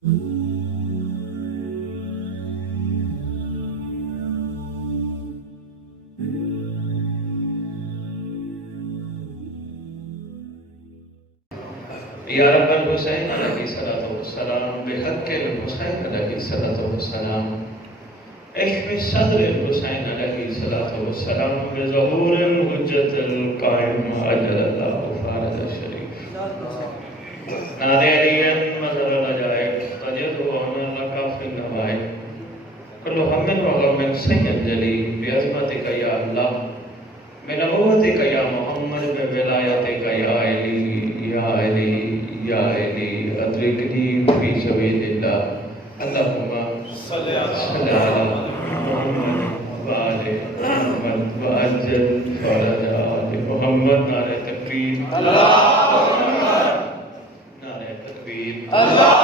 یا رب الحسین علیہ السلام بحق الحسین علیہ السلام اشف صدر الحسین علیہ السلام بظہور الحجت القائم اجل اللہ فارد الشریف نادے علی مظہر العجائب تجد وانا لکا فی النوائب کل ہم و غم سید جلی بعظمتک یا اللہ بنبوتک یا محمد بولایتک یا علی یا علی یا علی ادرکنی فی سبیل اللہ اللہم صلی علی محمد وآل محمد وعجل فرج آل محمد نعرہ تکبیر اللہ اکبر نعرہ تکبیر اللہ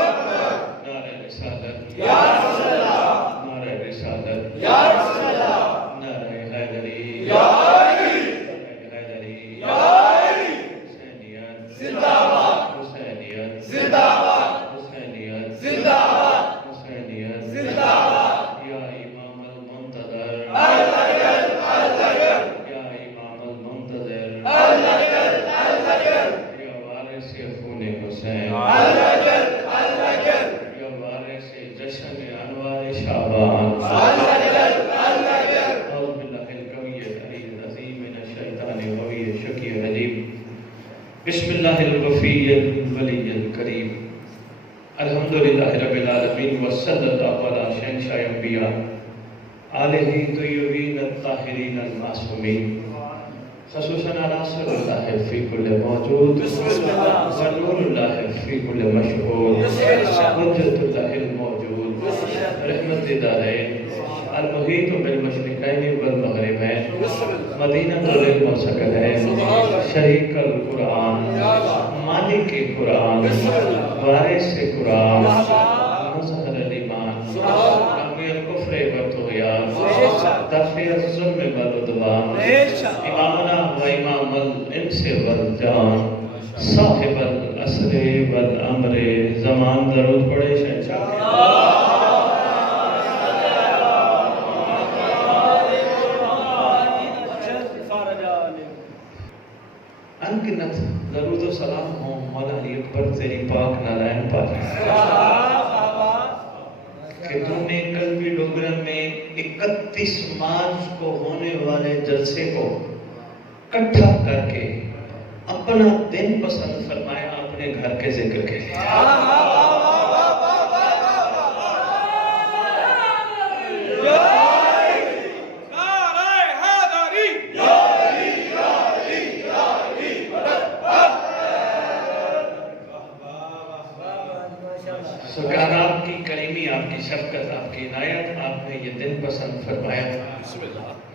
اکبر نعرہ رسالت یا رسول اللہ نعرہ رسالت یا رسول اللہ نعرہ حیدری یا علی نعرہ حیدری یا علی حسینیت زندہ باد حسینیت زندہ باد حسینیت زندہ باد حسینیت زندہ باد یا امام المنتظر الغیر الغیر یا امام المنتظر الغیر الغیر یا وارث خون حسین الغیر الغیر یا وارث جشن انوار شعبان الغیر الغیر اعوذ باللہ القوی العلی العظیم من الشیطان الغوی الشقی الرجیم بسم اللہ الوفی الولی الکریم الحمدللہ رب العالمین وصلی اللہ علی شہنشاہ انبیاء آلہ طیبین الطاہرین المعصومین خصوصاً علی صلی اللہ فی کل موجود ونور اللہ فی کل مشہود حجت اللہ الموجود رحمت دارین المحیط بالمشرقین والمغربین مدینہ للمسکنین شریک القرآن مالک قرآن وارث قرآن مظہر الایمان قوی الکفر والطغیان دافع الظلم والعدوان امامنا و امام الانس والجان صاحب العصر والامر زمان درود پڑھے شہنشاہ انگنت درود و سلام ہوں مولا علی اکبر تیری پاک نالائن پر کہ تم نے قلبی ڈوگرن میں 31 مارچ کو ہونے والے جلسے کو اکٹھا کر کے اپنا دن پسند فرمایا اپنے گھر کے ذکر کے لیے سبحان آپ کی کریمی آپ کی شفقت آپ کی عنایت آپ نے یہ دن پسند فرمایا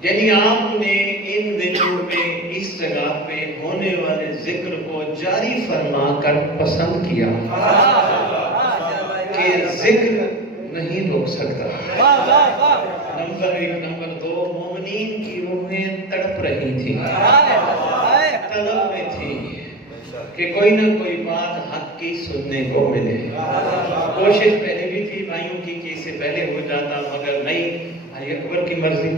یعنی آپ نے ان دنوں میں اس جگہ پہ ہونے والے ذکر کو جاری فرما کر پسند کیا کہ ذکر نہیں روک سکتا نمبر 1 نمبر 2 مومنین کی روحیں تڑپ رہی تھی طلب میں تھی کہ کوئی نہ کوئی بات حق کی سننے کو ملے کوشش پہلے بھی تھی بھائیوں کی کہ اس سے پہلے ہو جاتا مگر نہیں علی اکبر کی مرضی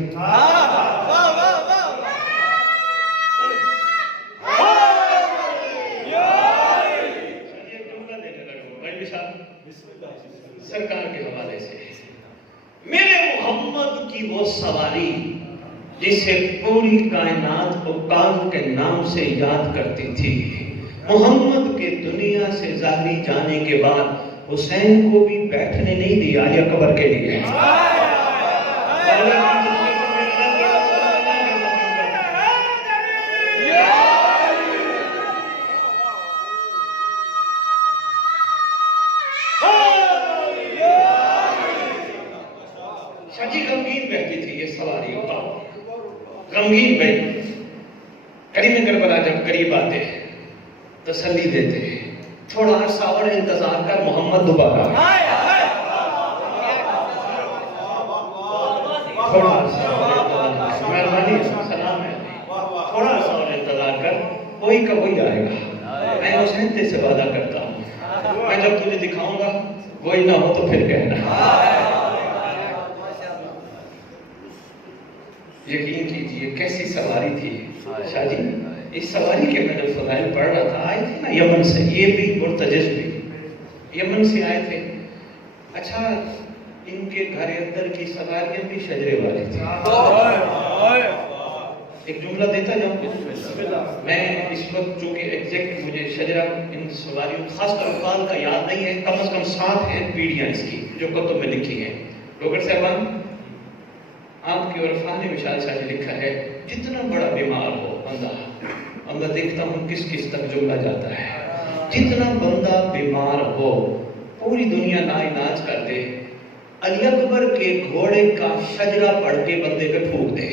سرکار کے حوالے سے میرے محمد کی وہ سواری جسے پوری کائنات حکام کے نام سے یاد کرتی تھی محمد کے دنیا سے ظاہری جانے کے بعد حسین کو بھی بیٹھنے نہیں دیا علی اکبر کے لیے شجی غمگین بہتی تھی یہ سواری غمگین بہتی کریم کربلا جب قریب آتے تسلی دیتے تھوڑا عرصہ اور انتظار کر محمد دوبارہ تھوڑا عرصہ تھوڑا عرصہ اور انتظار کر وہی کا وہی آئے گا میں حسین سے وعدہ کرتا ہوں میں جب تجھے دکھاؤں گا وہی نہ ہو تو پھر کہنا. یقین کیجئے کیسی سواری تھی شاہ جی. اس سواری کے میں جب فضائل پڑھ رہا تھا, آئے تھے نا یمن سے, یہ بھی مرتجز بھی یمن سے آئے تھے. اچھا ان کے گھر اندر کی سواریاں بھی شجرے والے تھے. ایک جملہ دیتا جاؤں میں اس وقت, جو کہ ایگزیکٹ مجھے شجرہ ان سواریوں خاص کر اوقات کا یاد نہیں ہے, کم از کم 7 ہیں پیڑیاں اس کی جو کتب میں لکھی ہیں. ڈاکٹر صاحبان آپ کی عرفان نے وشال شاہ جی لکھا ہے, جتنا بڑا بیمار ہو بندہ دیکھتا ہوں کس تک جملہ جاتا ہے, جتنا بندہ بیمار ہو پوری دنیا نا علاج کر دے, علی اکبر کے گھوڑے کا شجرہ پڑھ کے بندے پہ پھونک دے.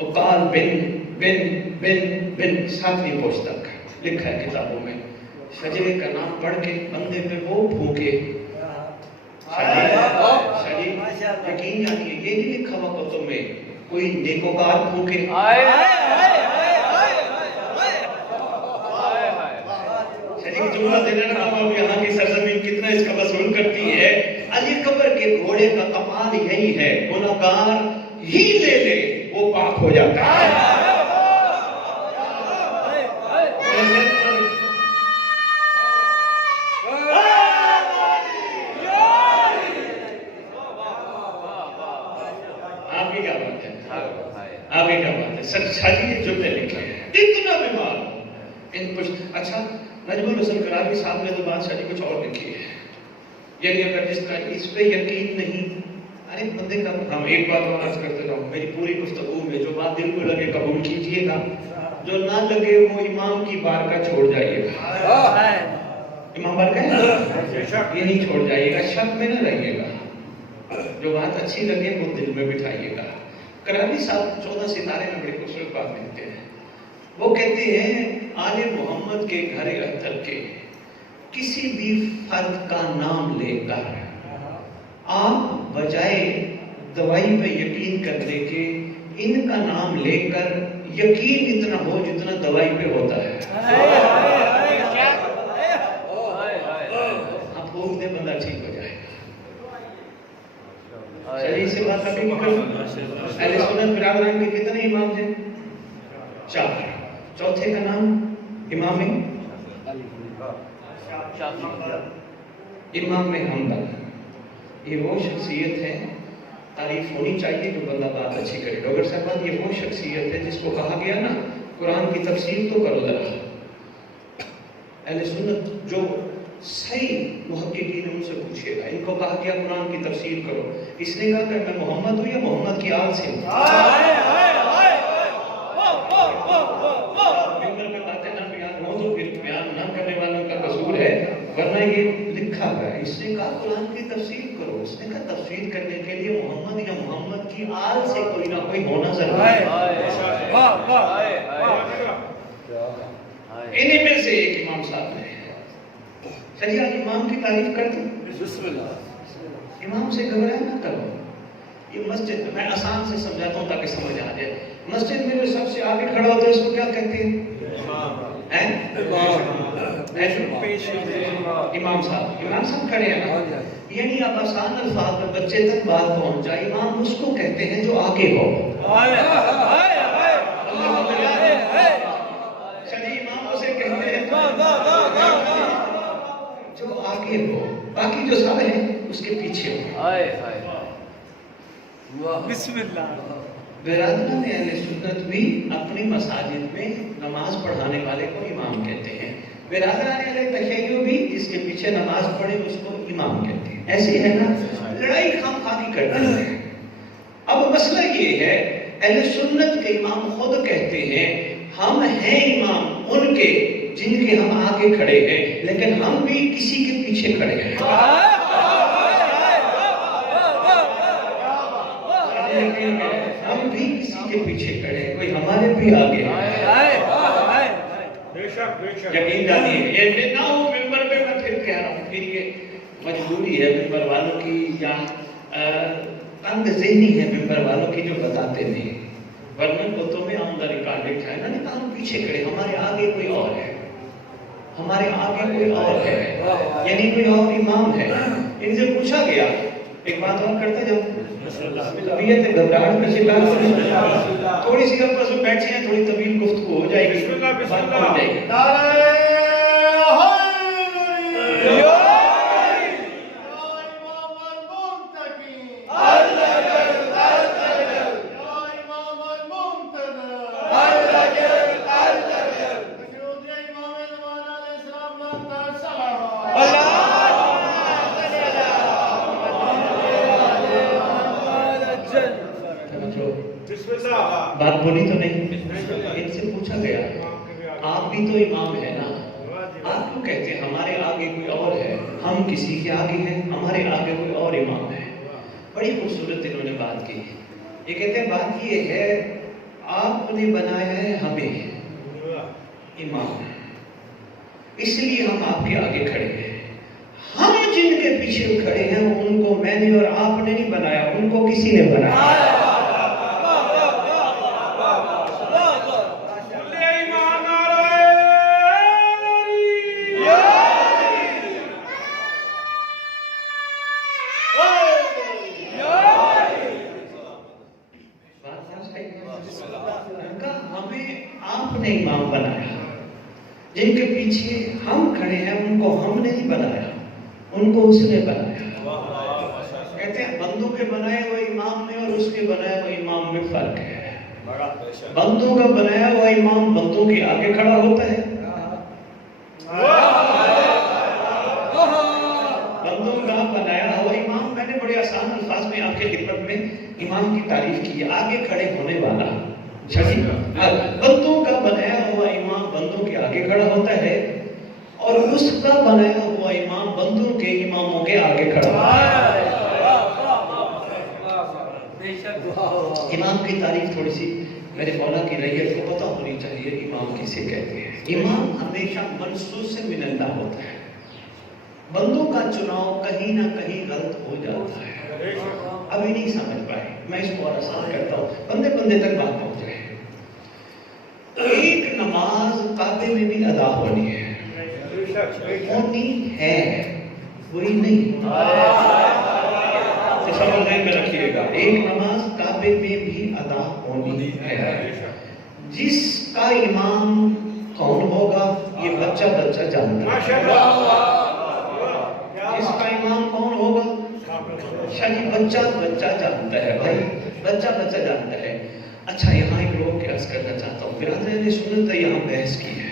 وقال بن 7ویں پوسٹ تک لکھا ہے کتابوں میں. شجرے کا نام پڑھ کے بندے پہ وہ پھونکے. یقین جانیے یہ نہیں لکھا ہوا کتب میں کوئی نیکوکار پھونکے. جملہ دینا نا اب یہاں کی سرزمین کتنا اس کا وصول کرتی ہے. علی اکبر کے گھوڑے کا کمال یہی ہے, گناہگار ہی لے لے وہ پاک ہو جاتا ہے. آگے کیا بات ہے سر شاہ جی جملے لکھے ہیں, اتنا بیمار ان کچھ. اچھا نجم الحسن کرابی صاحب نے تو بات شاہ جی کچھ اور لکھی ہے, یعنی اگر جس کا اس پہ یقین نہیں, ارے بندے کا ہم ایک بات اور عرض کرتے رہو, میری پوری گفتگو میں جو بات دل کو لگے قبول کیجئے گا, جو نہ لگے وہ امام کی بارگاہ چھوڑ جائیے گا. امام بارگاہ یہ نہیں چھوڑ جائیے گا, شک میں نہ رہیے گا, جو بات اچھی لگے وہ دل میں بٹھائیے گا. کرابی صاحب 14 ستارے میں بڑی خوبصورت بات ملتے ہیں. وہ کہتے ہیں آل محمد کے گھر اطہر کے کسی بھی فرد کا نام لے کر آپ بجائے دوائی پہ یقین کرنے کے ان کا نام لے کر یقین اتنا ہو جتنا دوائی پہ ہوتا ہے. آپ بول دیں بندہ ٹھیک ہو جائے گا. چلیے سے بات ابھی اہل سنت برادران کے کتنے امام ہیں؟ 4. چوتھے کا نام امام حنبل. یہ وہ شخصیت ہے, تعریف ہونی چاہیے جو بندہ بات اچھی کرے. ڈاکٹر صاحب یہ وہ شخصیت ہے جس کو کہا گیا نا قرآن کی تفسیر تو کرو ذرا. اہل سنت جو صحیح محققین ان سے پوچھے گا, ان کو کہا گیا قرآن کی تفسیر کرو, اس نے کہا کہ میں محمد ہوں یا محمد کی آل سے ہوں. ورنہ یہ لکھا گیا, اس نے کہا قرآن کی تفسیر کرو, اس نے کہا تفسیر کرنے کے لیے محمد یا محمد کی آل سے کوئی نہ کوئی ہونا ضروری ہے. انہیں میں سے ایک امام صاحب نے. چلیے آج امام کی تعریف کر دوں. امام سے گھبرایا نہ کرو. یہ مسجد میں آسان سے سمجھاتا ہوں تاکہ سمجھ آ جائے. مسجد میں جو سب سے آگے کھڑا ہوتا ہے اس کو کیا کہتے ہیں؟ امام صاحب کھڑے ہیں نا, یعنی آپ آسان الفاظ میں بچے تک بات پہنچ جائے. امام اس کو کہتے ہیں جو آگے ہو. چلیے امام اسے کہتے ہیں جو آگے ہو, باقی جو سب ہیں اس کے پیچھے ہو. بسم اللہ. برادران اہل سنت بھی اپنی مساجد میں نماز پڑھانے والے کو امام کہتے ہیں. برادران اہل تشیع بھی جس کے پیچھے نماز پڑھے اس کو امام کہتے ہیں. ایسے ہے نا, لڑائی خواہی کرتے ہیں. اب مسئلہ یہ ہے اہل سنت کے امام خود کہتے ہیں ہم ہیں امام ان کے جن کے ہم آگے کھڑے ہیں, لیکن ہم بھی کسی کے پیچھے کھڑے ہیں. لیکن ہم بھی کسی کے پیچھے کھڑے ہیں، کوئی ہمارے بھی آگے ہے۔ یقین جانیے یہ نہ ہو ممبر پہ، میں پھر کہہ رہا ہوں، پھر یہ مجبوری ہے ممبر والوں کی یا تنگ ذہنی ہے ممبر والوں کی جو بتاتے نہیں، ورنہ بتوں میں آن دا ریکارڈ لکھا ہے نا، نہیں ہم پیچھے کھڑے، ہمارے آگے کوئی اور ہے، ہمارے آگے کوئی اور ہے، یعنی کوئی اور امام ہے۔ ان سے پوچھا گیا، ایک بات اور کرتے جاؤ، طبیعت گھبراہٹ میں سے تھوڑی سی آپس میں بیٹھے ہیں، تھوڑی طویل گفتگو ہو جائے گی، بات ہو جائے گی۔ بات بولی تو نہیں؟ ان سے پوچھا گیا، آپ بھی تو امام ہے نا، آپ کیوں کہتے ہیں ہمارے آگے کوئی اور ہے، ہم کسی کے آگے ہیں، ہمارے آگے کوئی اور امام ہے؟ بڑی خوبصورت انہوں نے بات کی، یہ کہتے ہیں بات یہ ہے آپ نے بنایا ہے ہمیں امام، اس لیے ہم آپ کے آگے کھڑے ہیں، ہم جن کے پیچھے کھڑے ہیں ان کو میں نے اور آپ نے نہیں بنایا، ان کو کسی نے بنایا۔ ہمیں آپ نے امام بنایا، جن کے پیچھے ہم کھڑے ہیں ان کو ہم نے نہیں بنایا، ان کو اس نے بنایا۔ کہتے ہیں بندوں کے بنائے ہوئے امام میں اور اس کے بنائے ہوئے امام میں فرق ہے۔ بندوں کا بنایا ہوا امام بندوں کے آگے کھڑا ہوتا ہے، بندوں کا بنایا ہوا امام، میں نے بڑے آسان الفاظ میں آپ کے خدمت میں امام کی تعریف کی ہے، آگے کھڑے ہونے والا۔ بندوں کا بنایا ہوا امام بندوں کے آگے کھڑا ہوتا ہے اور اس کا بنایا ہوا امام بندوں کے اماموں کے آگے کھڑا ہوتا ہے۔ امام کی تعریف تھوڑی سی میرے مولا کی ریت کو پتہ ہونی چاہیے، امام کسے کہتے ہیں؟ امام ہمیشہ منصوص من اللہ ہوتا ہے، بندوں کا چناؤ کہیں نہ کہیں غلط ہو جاتا ہے، ابھی نہیں سمجھ پائے، میں اس کو اور آسان کرتا ہوں، بندے بندے تک بات پہنچ جائے۔ ایک نماز کعبے میں بھی ادا ہونی ہے، وہی نہیں، سمجھ ذہن میں رکھیے گا، ایک نماز کعبے میں بھی ادا ہونی ہے، جس کا امام کون ہوگا یہ بچہ بچہ جانتا ہے، جس کا امام کون ہوگا شاید بچہ بچہ جانتا ہے، بھائی بچہ بچہ جانتا ہے۔ اچھا یہاں ایک روک کے عرض کرنا چاہتا ہوں، برادران سنت نے یہاں بحث کی ہے،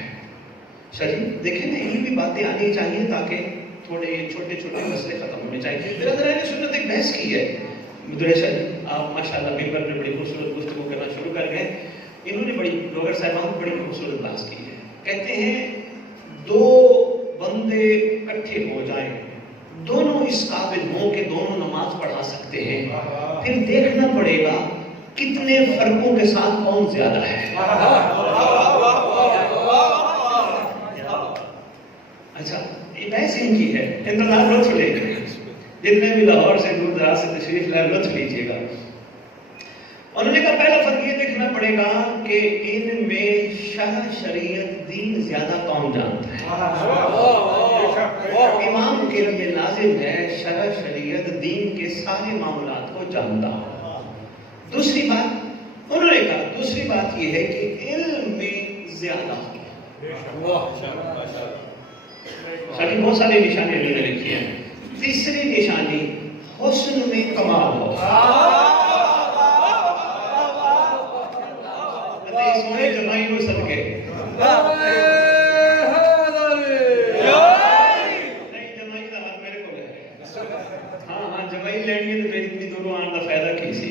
شریف دیکھیں نا یہ بھی باتیں آنی چاہیے تاکہ تھوڑے چھوٹے چھوٹے مسئلے ختم ہونے چاہیے۔ برادران سنت ایک بحث کی ہے، مدرسہ آپ ماشاءاللہ ممبر میں بڑی خوبصورت گفتگو کرنا شروع کر گئے، انہوں نے بڑی ڈوگر صاحبان بڑی خوبصورت بات کی ہے، کہتے ہیں دو بندے اکٹھے ہو جائیں، دونوں اس قابل ہوں کہ دونوں نماز پڑھا سکتے ہیں، پھر دیکھنا پڑے گا کتنے فرقوں کے ساتھ کون زیادہ ہے۔ اچھا یہ بحث ان کی ہے، انتظار لطف لے گئے، جتنے بھی لاہور سے دور دراز سے تشریف لائے لطف لیجیے گا۔ انہوں نے کہا پہلا فرق یہ دیکھنا پڑے گا کہ ان میں شرع شریعت دین زیادہ کون جانتا ہے۔ امام کے لیے لازم ہے شرع شریعت دین کے سارے معاملات کو جانتا ہو۔ دوسری بات انہوں نے کہا، دوسری بات یہ ہے کہ علم میں زیادہ ہو۔ ساتھی بہت ساری نشانیاں انہوں نے لکھی ہیں۔ تیسری نشانی حسن میں کمال ہو۔ سونے جمائی کو صدقے نہیں جمائی کا حق میرے کو ہے، ہاں جمائی لینی ہے تو میری اتنی دوروں آنے کا فائدہ کی سی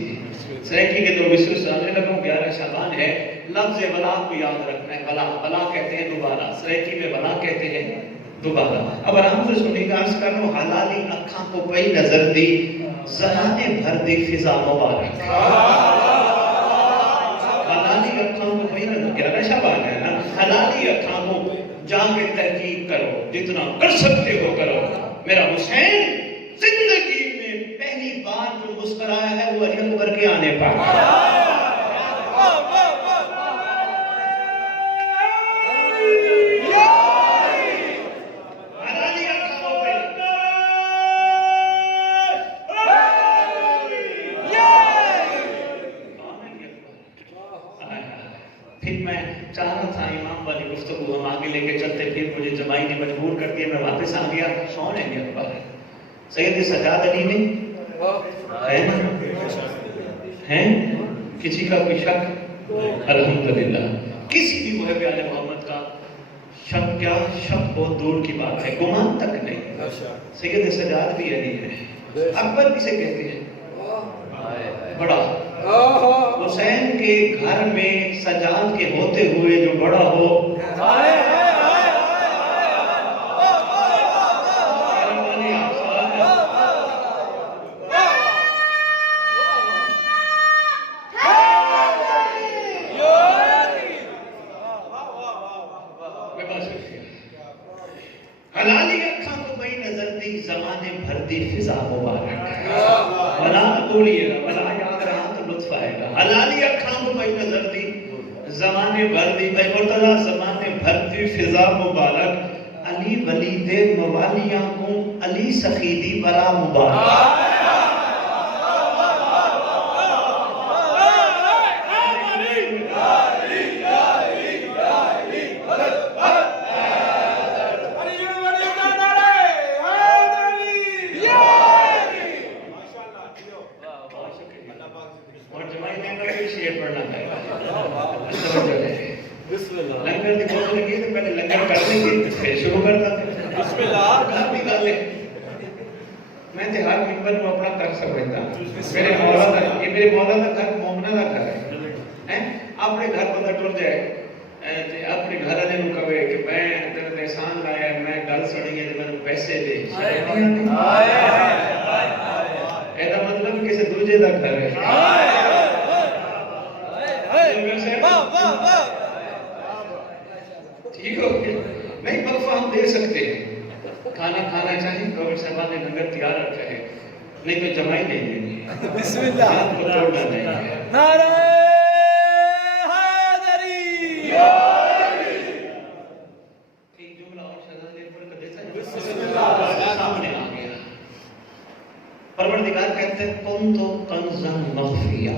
سریکی کے دو بسر سامنے لگوں 11 شعبان ہے، لفظ ولا کو یاد رکھنا ہے، ولا کہتے ہیں دوبارہ، سریکی میں ولا کہتے ہیں دوبارہ۔ اب آرام سے سنی گا، عرض کرنو حلالی اکھاں کو پئی نظر دی، زمانے بھر دی فضا مبارک حلالی اکھاں کو کوئی نہ گیارہ شبان ہے نا حلالی اکھاں کو جا کے تحقیق کرو جتنا کر سکتے ہو کرو میرا حسین زندگی میں پہلی بار جو مسکرایا ہے وہ علی اکبر کے آنے پر پھر میں چاہ رہا تھا امام والی گفتگو ہم آگے لے کے چلتے پھر مجھے جمائی نے مجبور کر دیا میں واپس آ گیا کون ہے یہ اکبر سید سجاد علی نے ہیں کسی کا کوئی شک الحمدللہ کسی بھی محب آل محمد کا شک کیا شک بہت دور کی بات ہے گمان تک نہیں سید سجاد بھی علی ہے اکبر کسے کہتے ہیں بڑا حسین کے گھر میں سجاد کے ہوتے ہوئے جو بڑا ہو حلالی اکھاں کو بئی نظر دی زمانے بھر دی فضا مبارک ولا تولیے گا ولا یاد رہا تو لطف آئے گا حلالی اکھاں کو بئی نظر دی زمانے بھر دی بھائی مرتضی زمانے بھر دی فضا مبارک علی ولی دے موالیاں کو علی سخیدی بلا مبارک لنگر دی بہت لگی تو پہلے لنگر کرنے کی پھر شروع کرتا تھا بسم اللہ گھر بھی کر لے میں تے ہر ممبر کو اپنا کر سکتا میرے مولا دا یہ میرے مولا دا گھر مومنہ دا گھر ہے اپنے گھر کو ٹر جائے اپنے گھر والے نو کہے کہ میں تیرے احسان لایا میں گل سنی ہے میں پیسے دے ایسا مطلب کسی دوجے دا گھر ہے ٹھیک ہو نہیں وقفہ ہم دے سکتے ہیں کھانا کھانا چاہیں گورنر صاحبہ نے لنگر تیار رکھا ہے نہیں تو جمائی نہیں دیں گے بسم اللہ ہاتھ کو توڑنا نہیں ہے نعرہ حیدری ایک جملہ اور شہزاد نے پڑھ کر دیتا ہے بسم اللہ سامنے آ گیا پروردگار کہتے ہیں کن تو کنزن مخفیہ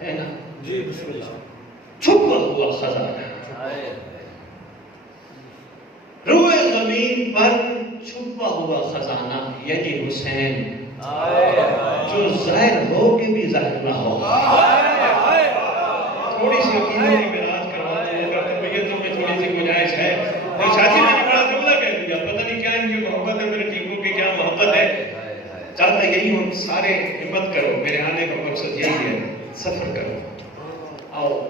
ہے نا جی بسم اللہ چھپا ہوا خزانہ روئے زمین پر چھپا ہوا خزانہ یعنی حسین جو ظاہر ہو کے بھی ظاہر نہ ہو تھوڑی سی یقینی معراج کروا دوں گا طبیعتوں میں تھوڑی سی گنجائش ہے شاہی میں نے بڑا جملہ کہہ دیا پتہ نہیں کیا ان کی محبت ہے میرے ٹیپو کی کیا محبت ہے چاہتا یہی ہم سارے ہمت کرو میرے آنے کا مقصد یہی ہے سفر کرو آؤ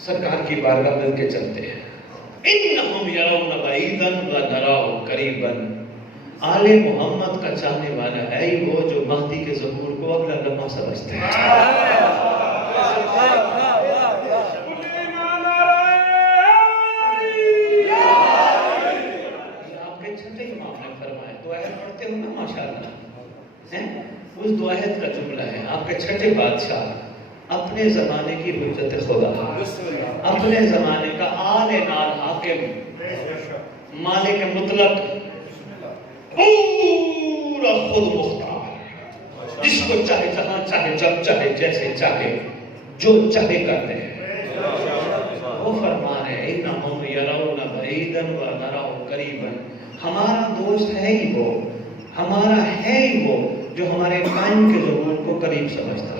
سرکار کی بارگاہ مل کے چلتے ہیں انہم یرون بعیدا و نراہ قریبا آل محمد کا چاہنے والا ہے ہی وہ جو مہدی کے ظہور کو اگلا لمحہ سمجھتے ہیں آپ کے چھٹے امام نے فرمایا دعائیں پڑھتے ہو نا ماشاءاللہ اس دعائیں کا جملہ ہے آپ کے چھٹے بادشاہ اپنے زمانے کی حجت خدا اپنے زمانے کا آل نال حاکم مالک مطلق پورا خود مختار جس کو چاہے جہاں چاہے جب چاہے جیسے چاہے جو چاہے کرتے ہیں وہ فرما رہے ہیں انہم یرون بعیدا و نراہ قریبا ہمارا دوست ہے ہی وہ ہمارا ہے ہی وہ جو ہمارے قائم کے ظہور کو قریب سمجھتا ہے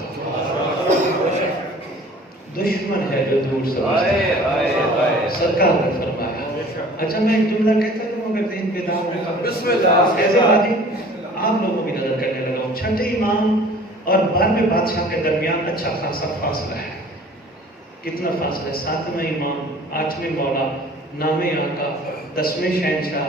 دشمن ہے جو دور سمجھتا ہے سرکار نے فرمایا اچھا میں ایک جملہ کہتا ہوں مگر ذہن پہ داؤں ہوگا بسم اللہ ایسے باتیں آپ لوگوں کی نظر کرنے لگا ہوں چھٹے امام اور 12ویں بادشاہ کے درمیان اچھا خاصا فاصلہ ہے کتنا فاصلہ ہے 7واں امام 8ویں مولا 9ویں آقا 10ویں شہنشاہ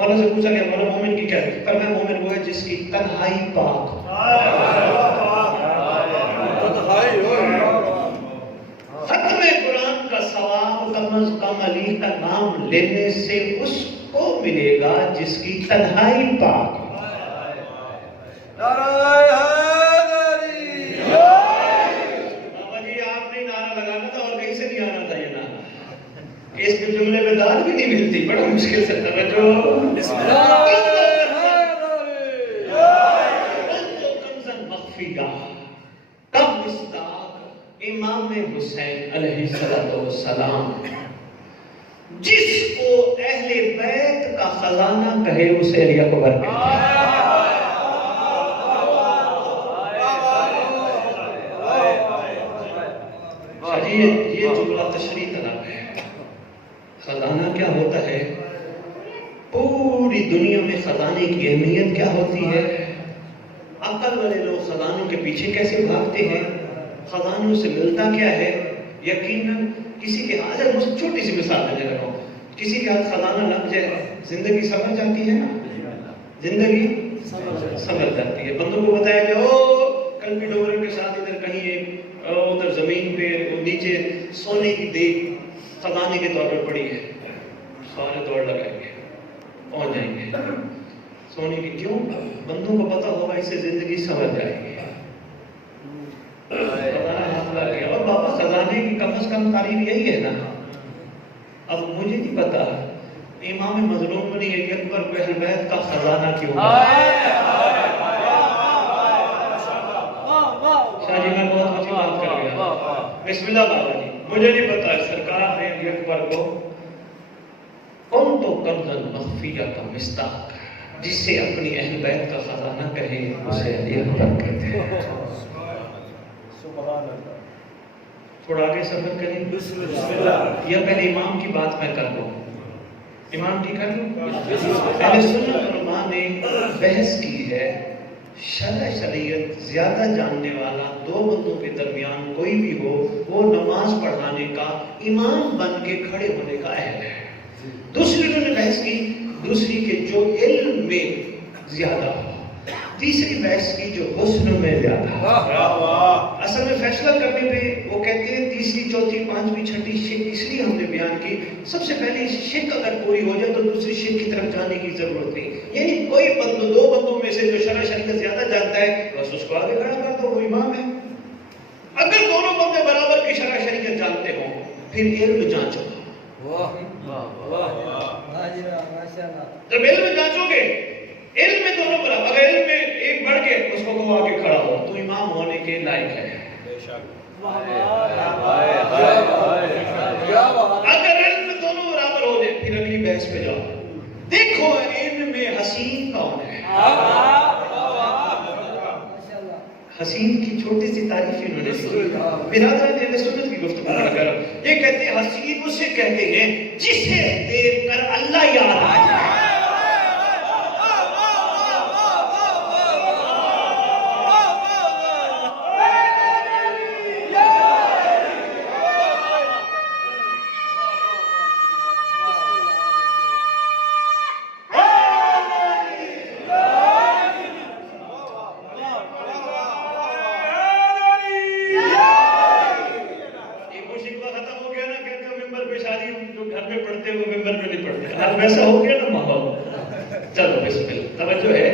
مولا سے پوچھا گیا مولا مومن کی کیا ہے؟ فرمایا مومن وہ ہے جس کی تنہائی پاک ہو۔ ختم قرآن کا ثواب کم از کم علی کا نام لینے سے اس کو ملے گا جس کی تنہائی پاک ہو۔ بابا جی آپ نے نعرہ لگانا تھا اور کہیں سے نہیں آنا تھا یہ نعرہ، اس کے جملے میں داد بھی نہیں ملتی، بڑا مشکل سے توجہ۔ بسم اللہ کم مصداق امام حسین علیہ السلام، جس کو اہل بیت کا خزانہ کہے اسے علی اکبر کہتے ہیں۔ یہ جملہ تشریح طلب ہے۔ خزانہ کیا ہوتا ہے؟ پوری دنیا میں خزانے کی اہمیت کیا ہوتی ہے؟ عقل والے لوگ خزانوں کے پیچھے کیسے بھاگتے ہیں؟ خزانوں سے ملتا کیا ہے؟ یقیناً کسی کے ہاتھ، چھوٹی سی مثال میں دے رہا ہوں، کسی کے ہاتھ خزانہ لگ جائے زندگی سمجھ جاتی ہے نا، زندگی سمجھ جاتی ہے۔ بندوں کو بتایا کہ کل بھی ڈوگر کے ساتھ ادھر کہیں ادھر زمین پہ نیچے سونے کی دیگ خزانے کے طور پر پڑی ہے، سارے دوڑ لگائیں گے، پہنچ جائیں گے سونے کی۔ کیوں؟ بندوں کو پتا ہوگا اس سے زندگی سمجھ جائے گی۔ اور بابا خزانے کی کم از کم تعریف یہی ہے نا۔ اب مجھے نہیں پتا امام مظلوم بنی علی اکبر کو اہل بیت کا خزانہ کیوں شاہ جی میں بہت اچھی بات کر گیا۔ بسم اللہ بابا جی، مجھے نہیں پتا سرکار نے علی اکبر کو کون تو کنزن مخفیہ کا مصداق، جس سے اپنی اہل بیت کا خزانہ کہے اسے علی اکبر کہتے ہیں۔ تھوڑا آگے سفر کریں یا پہلے امام کی بات میں کر لوں؟ امام کی کر لوں؟ اہل سنت علماء نے بحث کی ہے شریعت زیادہ جاننے والا دو بندوں کے درمیان کوئی بھی ہو، وہ نماز پڑھانے کا امام بن کے کھڑے ہونے کا اہل ہے۔ دوسری انہوں نے بحث کی دوسری کہ جو علم میں زیادہ ہو، تیسری بحث کی جو حسن میں زیادہ ہو۔ اصل میں فیصلہ کرنے پہ وہ کہتے ہیں تیسری چوتھی پانچویں چھٹی شک اس لیے ہم نے بیان کی، سب سے پہلے شک اگر پوری ہو جائے تو دوسری شک کی طرف جانے کی ضرورت نہیں۔ یعنی کوئی دو بندوں میں سے جو شرع شریعت زیادہ جانتا ہے بس اس کو آگے کھڑا کر دو، وہ امام ہے۔ اگر دونوں بندے برابر کی شرع شریعت جانتے ہوں پھر علم جانچو۔ جب علم جانچو گے، علم میں دونوں برابر، اگر علم میں ایک بڑھ کے اس کو کہو آگے کھڑا ہو تو امام ہونے کے لائق ہے۔ اگر علم میں دونوں برابر ہو جائے پھر اگلی بحث پہ جاؤ، دیکھو علم میں حسین کون ہے۔ حسین کی چھوٹی سی تعریف انہوں نے کی۔ برادران اہل سنت کی گفتگو کر رہا ہوں، یہ کہتے ہیں حسین اسے کہتے ہیں جسے دیکھ کر اللہ یاد آ جائے۔ ویسا ہو گیا نا ماحول۔ چلو بسم اللہ، توجہ ہے۔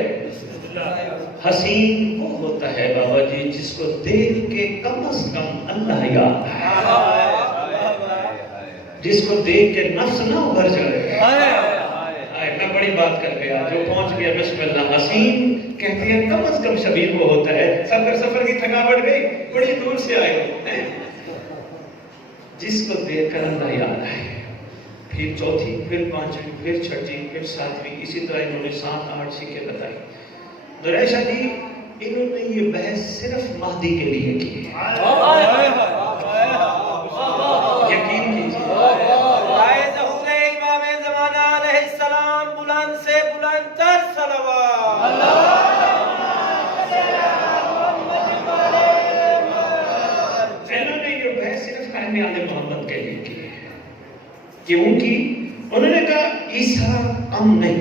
حسین وہ ہوتا ہے بابا جی جس کو دیکھ کے کم از کم اللہ یاد ہے، جس کو دیکھ کے نفس نہ ابھر جائے۔ میں بڑی بات کر گیا، جو پہنچ گیا بسم اللہ۔ حسین کہتے ہیں کم از کم شبیر وہ ہوتا ہے، سفر کی تھکاوٹ گئی، بڑی دور سے آئے ہو، جس کو دیکھ کر اللہ یاد ہے۔ پھر چوتھی، پھر پانچویں، پھر چھٹی، پھر ساتویں، اسی طرح انہوں نے 7-8 سیکھیں بتائی۔ دریشہ جی انہوں نے یہ بحث صرف مہدی کے لیے کی ہے، یقین کیجیے۔ امام زمانہ علیہ السلام بلند سے بلند تر صلوات۔ انہوں نے یہ بحث صرف قائم آل محمد کے لیے کی ہے، کیونکہ انہوں نے کہا عیسیٰ کم نہیں،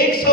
100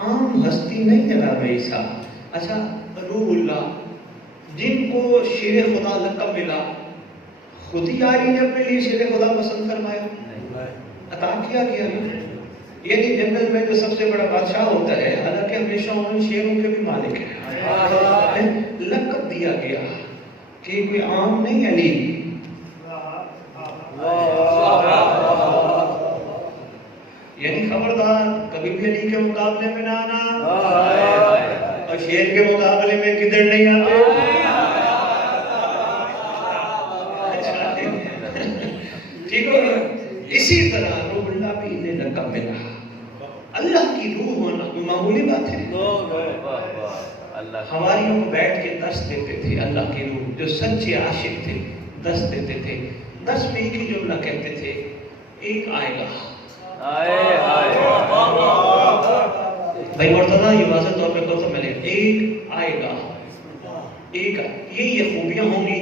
عام ہستی نہیں جناب عیسیٰ. اچھا روح اللہ جن کو شیر خدا لقب ملا، خود ہی آئی نے اپنے لیے شیر خدا پسند فرمایا، عطا کیا گیا. یعنی جنگل میں جو سب سے بڑا بادشاہ ہوتا ہے، حالانکہ ہمیشہ ان شیروں کے بھی مالک ہے، لقب دیا گیا کہ کوئی عام نہیں علی. یعنی خبردار کبھی بھی علی کے مقابلے میں نہ آنا، اور شیر کے مقابلے میں کدھر نہیں آتے. ٹھیک ہو گیا. اسی طرح روح اللہ بھی انہیں لقب ملا. اللہ کی روح ہونا کوئی معمولی بات ہے. حواریوں کو بیٹھ کے درس دیتے تھے اللہ کی روح، جو سچے عاشق تھے درس دیتے تھے. درس میں ایک ہی جملہ کہتے تھے، ایک آئے گا. بھائی مرتضیٰ یہ واضح طور پہ کہو تو میں نے ایک آئے گا، ایک یہ خوبیاں ہوں گی،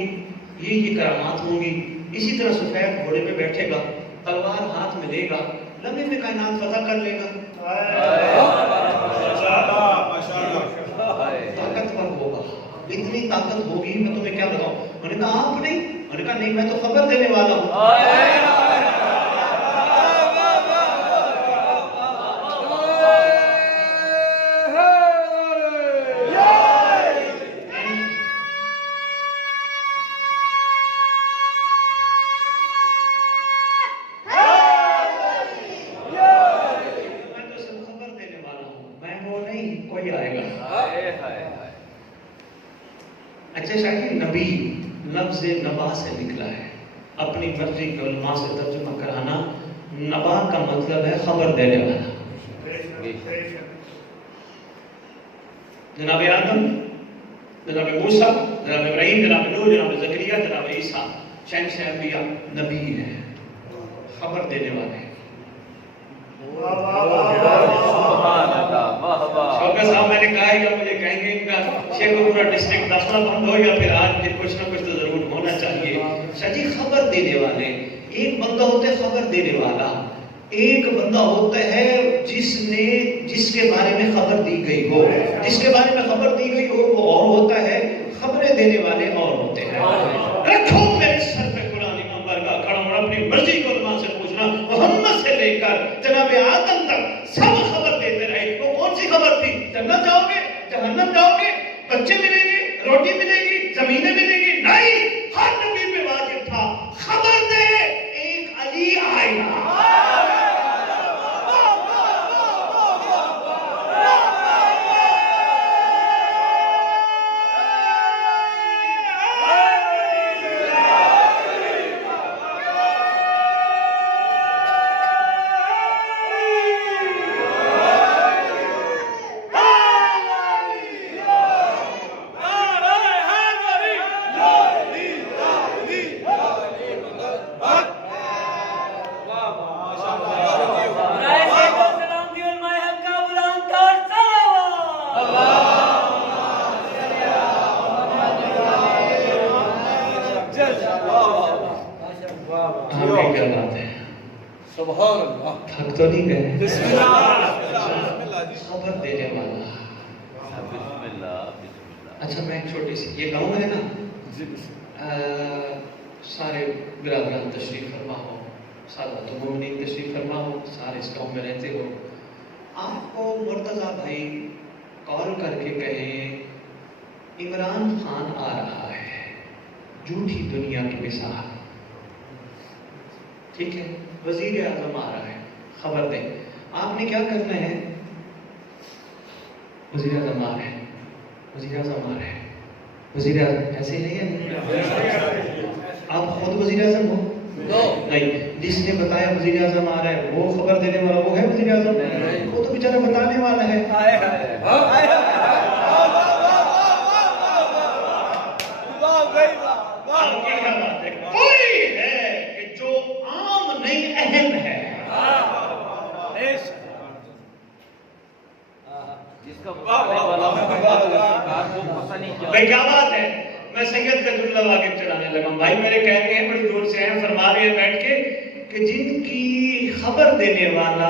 یہ کرامات ہوں گی. اسی طرح سفید گھوڑے پہ بیٹھے گا، تلوار ہاتھ میں لے گا، لمحے میں کائنات فتح کر لے گا. طاقتور ہوگا، اتنی طاقت ہوگی میں تمہیں کیا بتاؤں. میں نے کہا آپ نہیں، میں نے کہا نہیں میں تو خبر دینے والا ہوں. اچھا شاید نبی لفظ نبا سے نکلا ہے، اپنی مرضی کے علماء سے ترجمہ کرانا. نبا کا مطلب ہے خبر دینے والا. جناب آدم، جناب موسیٰ، جناب ابراہیم، جناب نوح، جناب زکریا، جناب عیسیٰ شہنشاہ انبیاء نبی ہیں، خبر دینے والے. شوکت صاحب میں نے کہا یا مجھے کہیں گے ان کا شیخ پورا ڈسٹرکٹ داخلہ بند ہو یا پھر آج بھی کچھ نہ کچھ تو ضرور ہونا چاہیے. سچی خبر دینے والے. ایک بندہ ہوتا ہے خبر دینے والا، ایک بندہ ہوتا ہے جس کے بارے میں خبر دی گئی ہو. جس کے بارے میں خبر دی گئی ہو وہ اور ہوتا ہے، خبریں دینے والے اور ہوتے ہیں. رکھو میرے سر پہ قرآن نمبر کا کھڑا ہوں، اپنی مرضی کو علماء سے پوچھنا. محمد سے لے کر جناب آدم تک سب خبر دیتے رہے. وہ کون سی خبر تھی؟ جنت جاؤ گے، جہنم جاؤ گے، بچے ملیں گے، روٹی ملے گی، زمینیں ملیں گی. نہیں، ہر نبی پہ واجب تھا خبر دے ایک علی آئے گا. سبحان اللہ. تھک تو نہیں گئے؟ خبر دینے والا. اچھا میں ایک چھوٹی سی یہ گاؤں ہے نا، سارے برادران تشریف فرما ہو، سادات المومنین تشریف فرما ہو، سارے اس گاؤں میں رہتے ہو. آپ کو مرتضیٰ بھائی کال کر کے کہیں عمران خان آ رہا ہے، جھوٹی دنیا کی مثال، ٹھیک ہے، وزیر اعظم آ رہا ہے، خبر دیں. آپ نے کیا کرنا ہے؟ وزیر اعظم آ رہے ہیں، وزیر اعظم آ رہے ہیں، وزیر اعظم ایسے نہیں ہے. آپ خود وزیر اعظم ہو؟ نہیں. جس نے بتایا وزیر اعظم آ رہا ہے وہ خبر دینے والا وہ ہے وزیر اعظم؟ وہ تو بیچارہ بتانے والا ہے. کوئی ہے کہ جو عام نہیں اہم ہے. بھائی کیا بات ہے. میں سید کا جملہ واقف چلانے لگا. بھائی میرے کہنے ہیں بڑی دور سے ہیں، فرما رہے ہیں بیٹھ کے کہ جن کی خبر دینے والا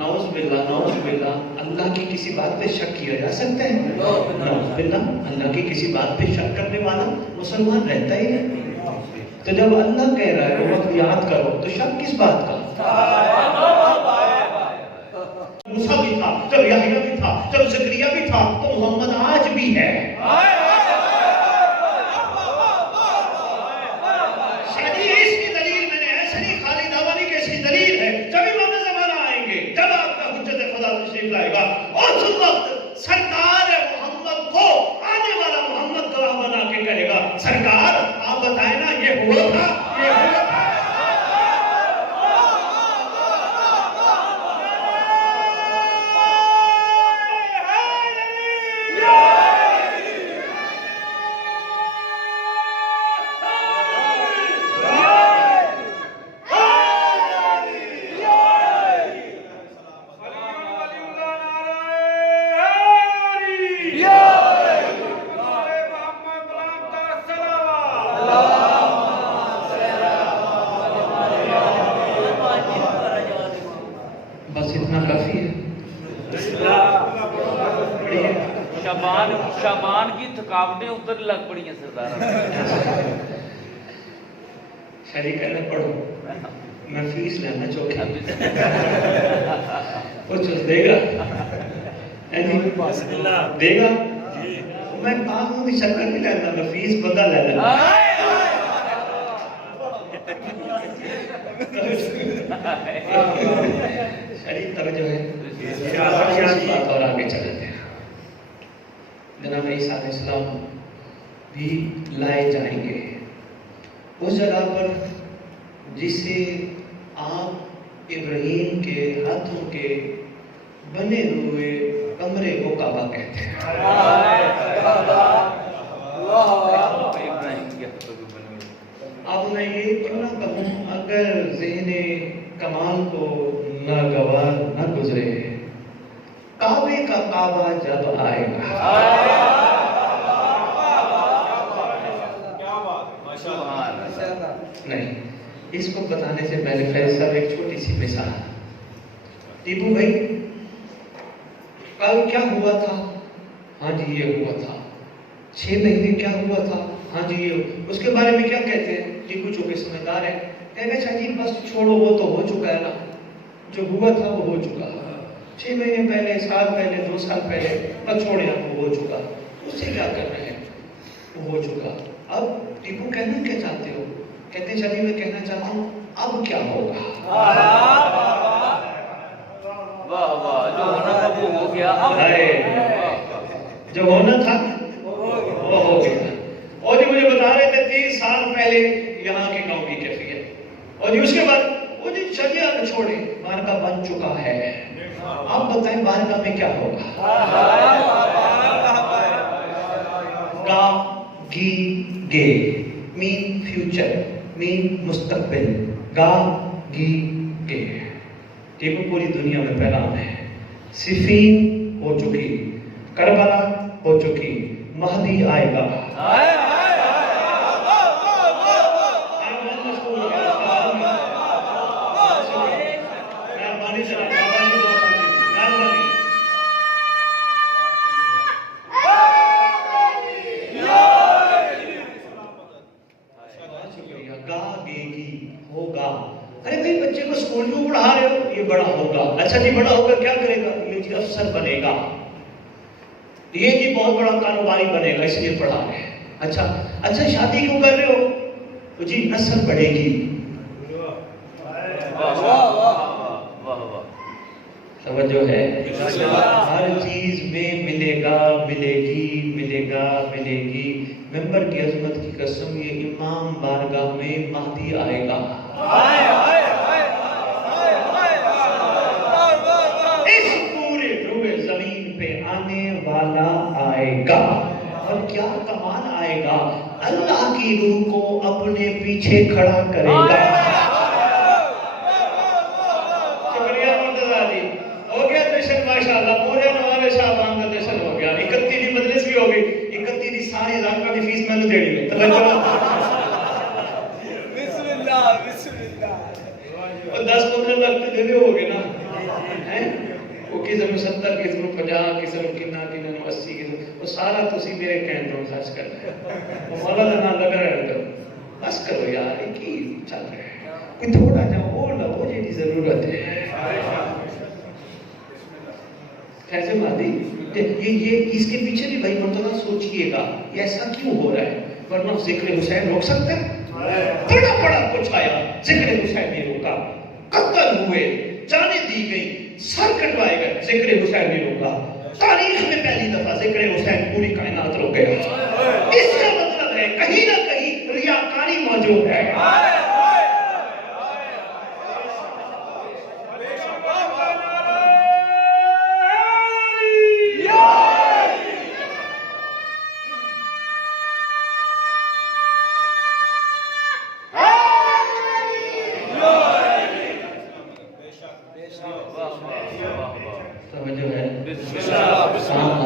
نعوذ باللہ اللہ کی کسی بات پہ شک کیا جا سکتا ہے؟ نعوذ باللہ اللہ کی کسی بات پہ شک کرنے والا مسلمان رہتا ہی نہیں. تو جب اللہ کہہ رہا ہے وہ وقت یاد کرو تو شک کس بات کا؟ موسیٰ بھی تھا، جب یحییٰ بھی تھا، جب زکریا بھی تھا، تو محمد آج بھی ہے. سرکار محمد کو آنے والا محمد گواہ بنا کے کہے گا سرکار آپ بتائیں نا یہ ہوا تھا یہ ہوا تھا. بس اتنا کافی ہے. شابان کی تھکاوٹیں اتر لگ پڑی ہیں سردار. شریک کہنا پڑھو میں فیس لینا چوکھی کچھ دے گا دے گا میں پاکوں کی شکل نہیں لینا میں فیس بدل لینا. شریف توجہ ہے بات اور آگے چلتے ہیں. جناب عیسیٰ علیہ السلام بھی لائے جائیں گے اس جگہ پر جسے آپ ابراہیم کے ہاتھوں کے بنے ہوئے کمرے کو کعبہ کہتے ہیں. اب میں یہ کیوں نہ کہوں اگر ذہن کمال کو ناگوار نہ گزرے کعبے کا کعبہ جب آئے گا نہیں اس کو بتانے سے پہلے فیض صاحب ایک چھوٹی سی مثال. ٹیپو بھائی کل کیا ہوا تھا؟ ہاں جی یہ ہوا تھا. 6 مہینے کیا ہوا تھا؟ ہاں جی یہ. اس کے بارے میں کیا کہتے ہیں؟ ٹیپو چونکہ سمجھدار ہے کہے گا جی بس چھوڑو وہ تو ہو چکا ہے نا جو ہوا تھا وہ ہو چکا. 6 مہینے پہلے سال پہلے 2 سال پہلے بس چھوڑے آپ وہ ہو چکا اس سے کیا کر رہے ہیں وہ ہو چکا. اب ٹیپو کہنا کیا چاہتے ہو؟ کہتے ہیں چلیے میں کہنا چاہتا ہوں اب کیا ہوگا. جو ہونا تھا وہ ہو گیا. جو ہونا تھا وہ ہو گیا. اور جی مجھے بتا رہے تھے 30 سال پہلے یہاں کے گاؤں کی کیفیت اور جی اس کے بعد وہ جی چلیے آپ چھوڑے مارکا بن چکا ہے. آپ بتائیں مارکا میں کیا ہوگا. گا گی گے مین فیوچر مین مستقبل. گا گی گے ٹیپو پوری دنیا میں پیغام ہے. صفین ہو چکی کربلا ہو چکی مہدی آئے گا. ارے بھائی بچے کو اسکول میں پڑھا رہے ہو یہ بڑا ہوگا. اچھا جی بڑا ہوگا کیا کرے گا؟ یہ جی افسر بنے گا. یہ جی بہت بڑا کاروباری بنے گا اس لیے پڑھا رہے ہیں. اچھا شادی کیوں کر رہے ہو؟ جی نسل بڑھے گی. توجہ ہے ہر چیز میں ملے گا ملے گی ملے گا ملے گی. ممبر کی عظمت کی قسم یہ امام بارگاہ میں مہدی آئے گا. اس پورے روئے زمین پہ آنے والا آئے گا. اور کیا کمال آئے گا. اللہ کی روح کو اپنے پیچھے کھڑا کرے گا. شکریہ مرتضیٰ جی. ہو گیا جشن ماشاءاللہ پورے نوارے شعبان کا جشن ہو گیا. 31 مجلس بھی ہو گئی. 31 ساری ہزار کا کی فیس میں نے دینی ہے. بسم اللہ 10-15 لاکھ تو دے دے ہو گے نا. وہ کسی میں 70 کسی میں 50 کسی میں کنا 80 وہ سارا تسی میرے کہنے کو خرچ کرنا ہے وہ مولا کا نام لگا رہا کرو بس کرو یار یہ کی چل رہا ہے کوئی تھوڑا جا اور لو جی ضرورت ہے کیسے مادی یہ اس کے پیچھے بھی بھائی مرتبہ سوچئے گا یہ ایسا کیوں ہو رہا ہے ورنہ ذکر حسین روک سکتا ہے بڑا بڑا کچھ آیا ذکر حسین نے روکا قتل ہوئے جانے دی گئی سر کٹوائے گئے ذکر حسین نے روکا تاریخ میں پہلی دفعہ ذکر حسین پوری کائنات روک گیا اس کا مطلب ہے کہیں نہ کہیں ریاکاری موجود ہے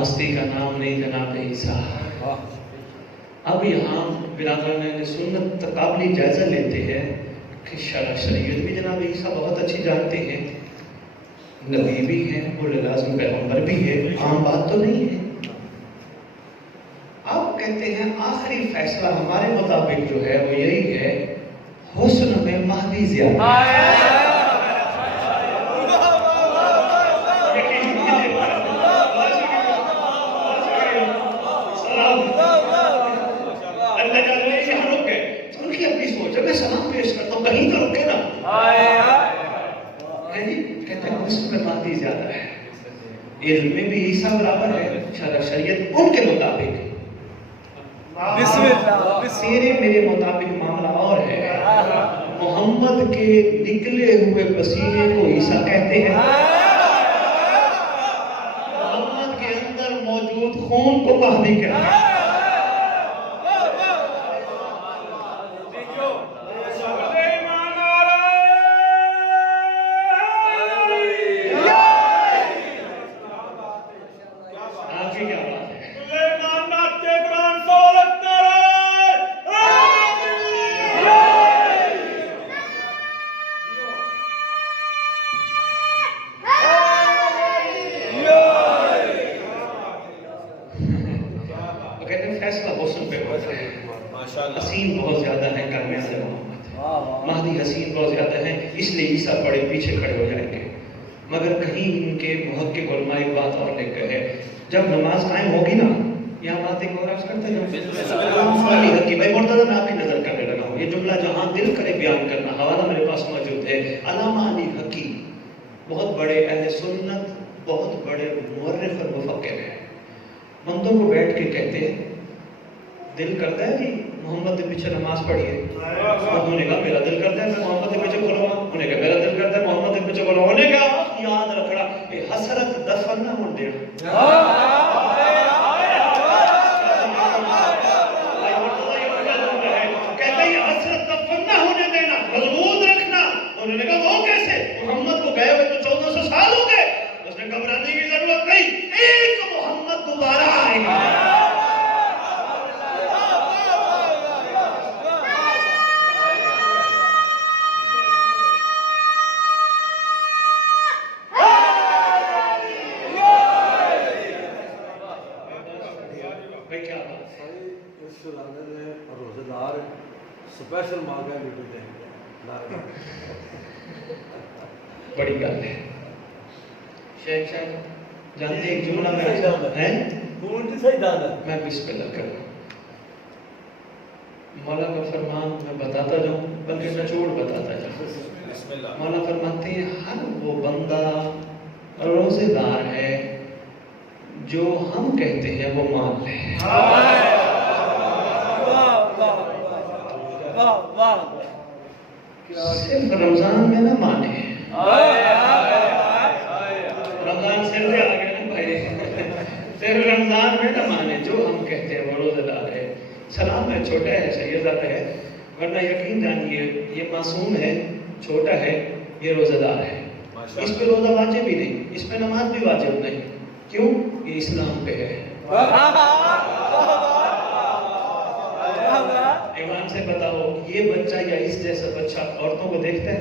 ہستی کا نام نہیں جناب عیسیٰ اب یہاں برادران سنت قابلی جائزہ لیتے ہیں کہ شرع شریعت بھی جناب عیسیٰ بہت اچھی جانتے ہیں نبی بھی ہیں اولو العزم پیغمبر بھی ہے عام بات تو نہیں ہے آپ کہتے ہیں آخری فیصلہ ہمارے مطابق جو ہے وہ یہی ہے حسن میں مہدی زیادہ کہیں تو رکے نا کہتے ہیں حسن میں مہدی زیادہ ہے علم میں بھی عیسیٰ برابر ہے شرع شریعت ان کے مطابق تیرے میرے مطابق معاملہ اور ہے محمد کے نکلے ہوئے پسینے کو عیسیٰ کہتے ہیں محمد کے اندر موجود خون کو مہدی کہتے ہیں حسین بہت زیادہ ہے کامیاب محمد مہدی حسین بہت زیادہ ہے اس لیے عیسیٰ بڑے پیچھے کھڑے ہو جائیں گے مگر کہیں ان کے محقق علماء ایک بات اور لکھ گئے ہے جب نماز قائم ہوگی نا یہاں بات ایک اور عرض کرتے ہیں علامہ علی حقی بھائی مرتضی میں آپ کی نظر کرنے لگا ہوں یہ جملہ جہاں دل کرے بیان کرنا حوالہ میرے پاس موجود ہے علامہ علی حقی بہت بڑے اہل سنت بہت بڑے مورخ اور مفکر ہیں بندوں کو بیٹھ کے کہتے ہیں دل کرتا ہے جی محمد کے پیچھے نماز پڑھیے انہوں نے کہا میرا دل کرتا ہے میں محمد کے پیچھے کھولوں گا انہوں نے کہا میرا دل کرتا ہے محمد کے پیچھے کھولوں گا انہوں نے کہا یاد رکھنا کہ حسرت دفن نہ ہون دینا کہتے ہیں حسرت دفن نہ ہونے دینا مضبوط رکھنا انہوں نے کہا وہ کیسے محمد کو گئے ہوئے تو 1400 سال ہو گئے اس نے گھبرانے کی ضرورت نہیں ایک محمد دوبارہ آئے گا سپیشل مانگا ہے بیٹے بڑی گل ہے شیخ صاحب جانتے ایک جملہ میں بسم اللہ کروں مولا کا فرمان میں بتاتا جاؤں بلکہ نچوڑ بتاتا جاؤں مولا فرماتے ہیں ہر وہ بندہ روزے دار ہے جو ہم کہتے ہیں وہ مان لے صرف رمضان میں نہ مانے رمضان سے آ گئے نا بھائی صرف رمضان میں نہ مانے جو ہم کہتے ہیں وہ روزہ دار ہے سلام ہے چھوٹا ہے شہزادہ ہے ورنہ یقین جانیے یہ معصوم ہے چھوٹا ہے یہ روزہ دار ہے اس پہ روزہ واجب ہی نہیں اس پہ نماز بھی واجب نہیں کیوں یہ اسلام پہ ہے ایمان سے بتاؤ یہ بچہ یا اس جیسا بچہ عورتوں کو دیکھتا ہے